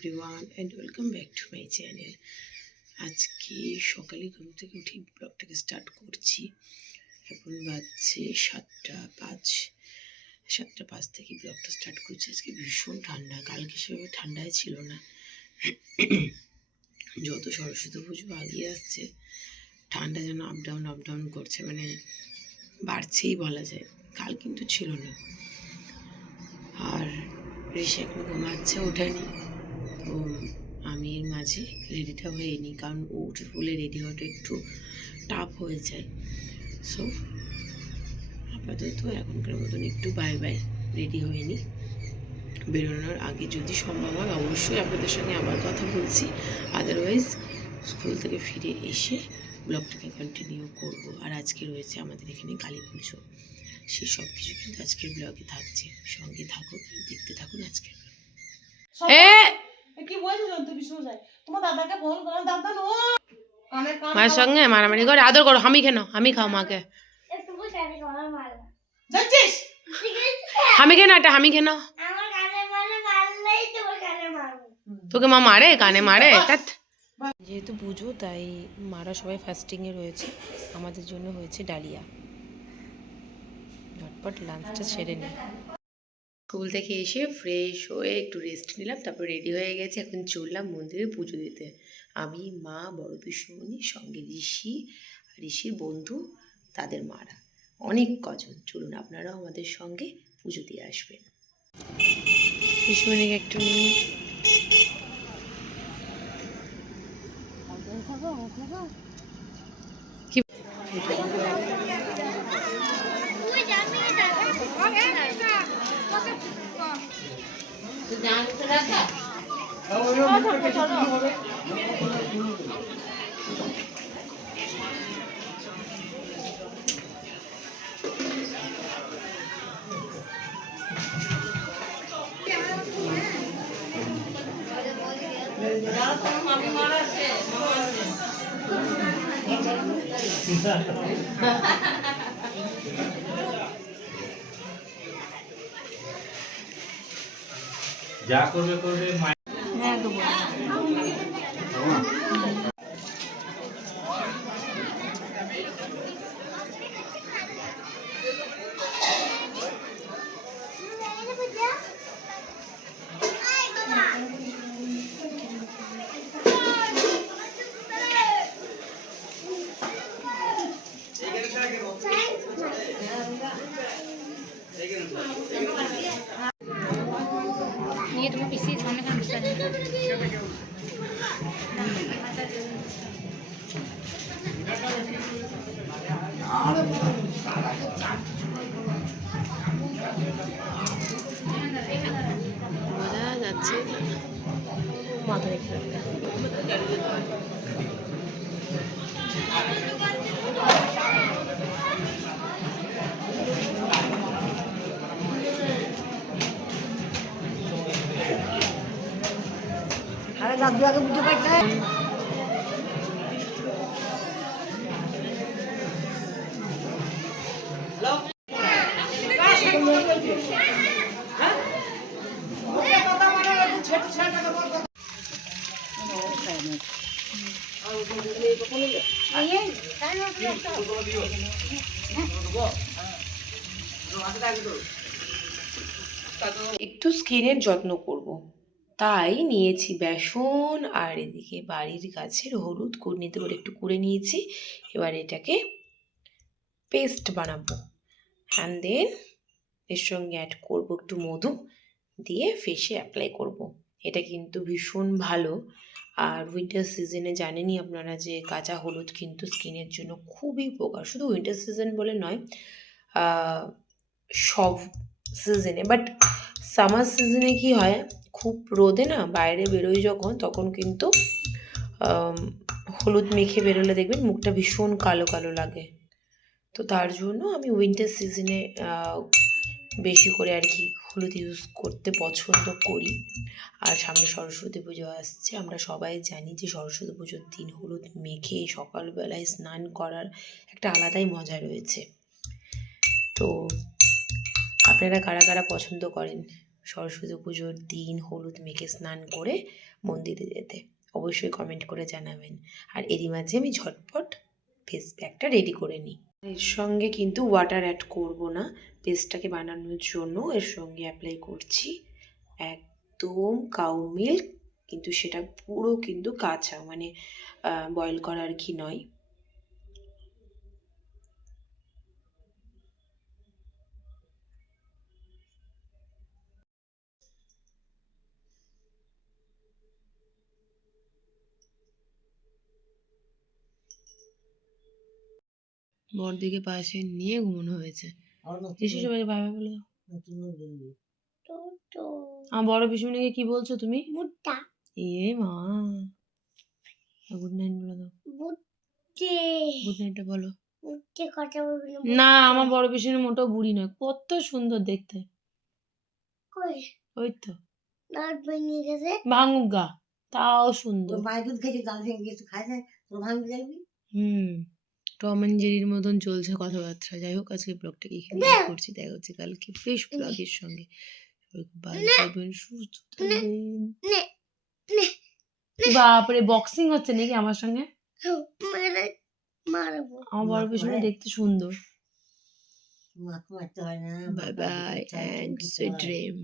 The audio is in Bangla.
Everyone and welcome back to my channel. আজকে সকালে ঘুম থেকে উঠে ব্লগটাকে স্টার্ট করছি। এখন বাজছে 7:05 থেকে ব্লগটা স্টার্ট করছি। আজকে ভীষণ ঠান্ডা, কালকে সেভাবে ঠান্ডায় ছিল না। যত সরস্বতী পুজো আগিয়ে আসছে ঠান্ডা যেন আপ ডাউন করছে, মানে বাড়ছেই বলা যায়। কাল কিন্তু ছিল না। আর ঋষি এখন ঘুমাচ্ছে, ওঠেনি। তো আমি এর মাঝে রেডিটা হয়ে নিই, কারণ ও উঠে ফুলে রেডি হওয়াটা একটু টাফ হয়ে যায়। সো আপাতত এখনকার মতন একটু বাই রেডি হয়ে নিই। বেরোনোর আগে যদি সম্ভব হয় অবশ্যই আপনাদের সঙ্গে আবার কথা বলছি, আদারওয়াইজ স্কুল থেকে ফিরে এসে ব্লগটাকে কন্টিনিউ করব। আর আজকে রয়েছে আমাদের এখানে কালী পুজো, সেই সব কিছু কিন্তু আজকের ব্লগে থাকছে। সঙ্গে থাকুন, দেখতে থাকুন আজকের ব্লগ। কি বলছো তুমি? শোনো, তোমার দাদাকে ফোন করো, দাদা নো মায়ের সঙ্গে মারামারি করে আদর করো। আমি কেন? আমি খাও মাকে। যাচ্ছিস? আমি কেন? একটা আমি কেন? তোকে মা মারে, কানে মারে। যেহেতু পুজো তাই মারা সবাই ফাস্টিংয়ে রয়েছে। আমাদের জন্য হয়েছে ডালিয়া। ঝটপট লাঞ্চটা সেরে নিই। স্কুল থেকে এসে ফ্রেশ হয়ে একটু রেস্ট নিলাম, তারপর রেডি হয়ে গেছে। এখন চললাম মন্দিরে পুজো দিতে। আমি, মা, বড় পিসমণি, সঙ্গে ঋষির বন্ধু, তাদের মারা, অনেক কজন। চলুন আপনারাও আমাদের সঙ্গে পুজো দিয়ে আসবেন। পিসমণিকে একটু নিয়ে যা করবে হ্যাঁ তো ये तुम्हें पीसी सामने का गुस्सा नहीं বোঝা যাচ্ছে মাথা রেখে আরে দাদু আগে বুঝতে পারছে। একটু স্কিনের যত্ন করব, তাই নিয়েছি বেসন আর এদিকে বাড়ির গাছের হলুদ কুড়নিতে করে একটু করে নিয়েছি। এবার এটাকে পেস্ট বানাবো, অ্যান্ড দেন এর সঙ্গে অ্যাড করবো একটু মধু, দিয়ে ফেসে অ্যাপ্লাই করব। এটা কিন্তু ভীষণ ভালো। আর উইন্টার সিজনে জানেনই আপনারা যে কাঁচা হলুদ কিন্তু স্কিনের জন্য খুবই উপকার। শুধু উইন্টার সিজন বলে নয়, সব সিজনে। বাট সামার সিজনে কি হয়, খুব রোদে না বাইরে বেরোই যখন, তখন কিন্তু হলুদ মেখে বেরোলে দেখবেন মুখটা ভীষণ কালো কালো লাগে। তো তার জন্য আমি উইন্টার সিজনে বেশি করে আর কি হলুদ ইউজ করতে পছন্দ করি। আর সামনে সরস্বতী পুজো আসছে, আমরা সবাই জানি যে সরস্বতী পুজোর দিন হলুদ মেখে সকালবেলায় স্নান করার একটা আলাদাই মজা রয়েছে। তো আপনারা কারা কারা পছন্দ করেন সরস্বতী পুজোর দিন হলুদ মেখে স্নান করে মন্দিরে যেতে। অবশ্যই কমেন্ট করে জানাবেন। আর এরই মাঝে আমি ঝটপট ফেস প্যাকটা রেডি করে নিই। এর সঙ্গে কিন্তু ওয়াটার অ্যাড করব না, পেস্টটাকে বানানোর জন্য এর সঙ্গে অ্যাপ্লাই করছি একদম কাউ মিল্ক, কিন্তু সেটা পুরো কিন্তু কাঁচা, মানে বয়েল করা আর কি নয়। বড়দিকে পাশে নিয়ে ঘুমানো হয়েছে। এসে সবাই ভাই ভাই বলে দাও। আমার বড় পিসিমণিকে কি বলছো তুমি? এ মা, গুড নাইট বলে দাও। গুড নাইটটা বলো। না, আমার বড় পিসিমণি মোটেও বুড়ি নয়, কত সুন্দর দেখতে। ওই তো ভাঙুক গা, তাও সুন্দর। টম অ্যান্ড জেরির মতন চলছে কথাবার্তা। যাই হোক, আজকে ব্লগটাকে এখানে শেষ করছি। দেখা হচ্ছে কালকে ফ্রেশ ব্লগের সঙ্গে। সবাই খুব ভালো থাকবেন, সুস্থ থাকবেন। বাপরে, বক্সিং হচ্ছে নাকি আমার সঙ্গে? আমার বড় পিসিমণি দেখতে সুন্দর। Bye bye and sweet dream.